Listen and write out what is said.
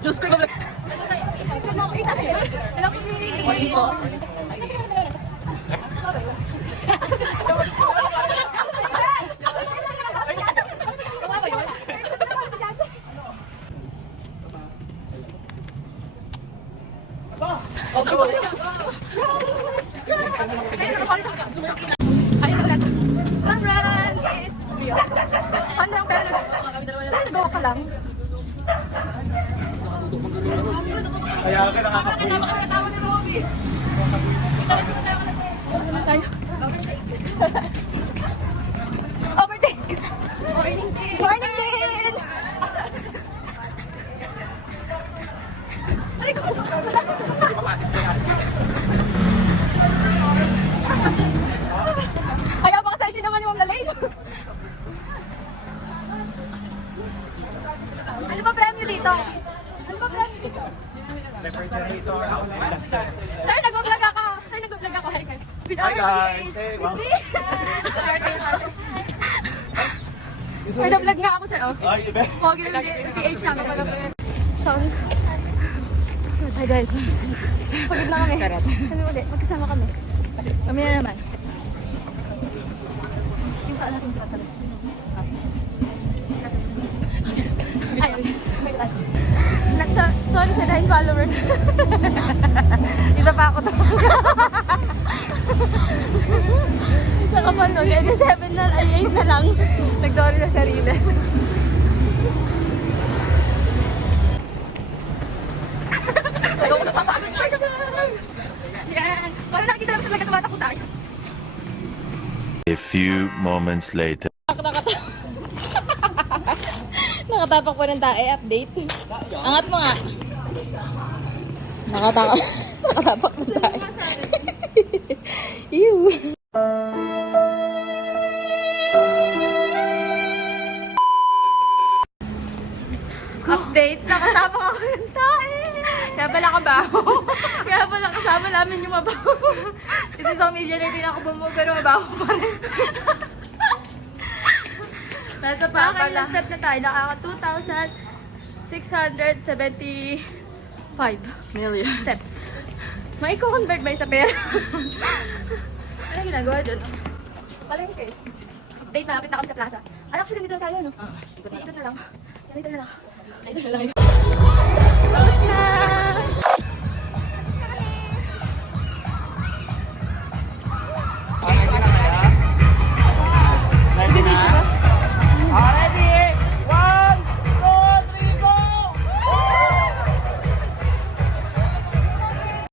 Diyos ko naman. Kaya ka nakakapulis. Overtake! Morning din! Aray ko! Ay, apakasalsi naman yung lalay. Ano ba premyo dito? Ano ba premyo dito? Refrigerator, house investment. Sir, nag-vlog ako. Sir, nag-vlog ako. Hi guys. Hi guys! Hey, wow. Sir, nag-vlog nga ako sir. Oh. Ay, ibe. Pogi ng PH namin. So, hi guys. Pagod na kami. Kami ulit. Magkasama kami. Kami na naman. Yung paa natin sa kasama. Ay, wait lang. Sorry sa 9 followers. Isa pa ako to. Isa ka pa nun. Eh, 7 na, ay 8 na lang. Nag-sorry na sarili. Yan. Wala nakikita naman talaga tumatakot tayo. A few moments later. Nakatapak po ng tae update. Angat mo nga. Nakatapak ng tae. Ew. Update, nakatapak ako ng tae. Kaya pala kabaho. Kaya pala kasama namin yung mabaho. Kasi sa million na din ako bumuo pero mabaho pa rin. Nasa pa pala. Step na tayo. Nakaka 2,675 million steps. May i-convert ba yung sa pera? Anong ginagawa dyan? Palengke. Update, malapit na kami sa plaza. Actually, dito na tayo, no? Dito na lang. Dito na lang. Dito na lang. Tapos na!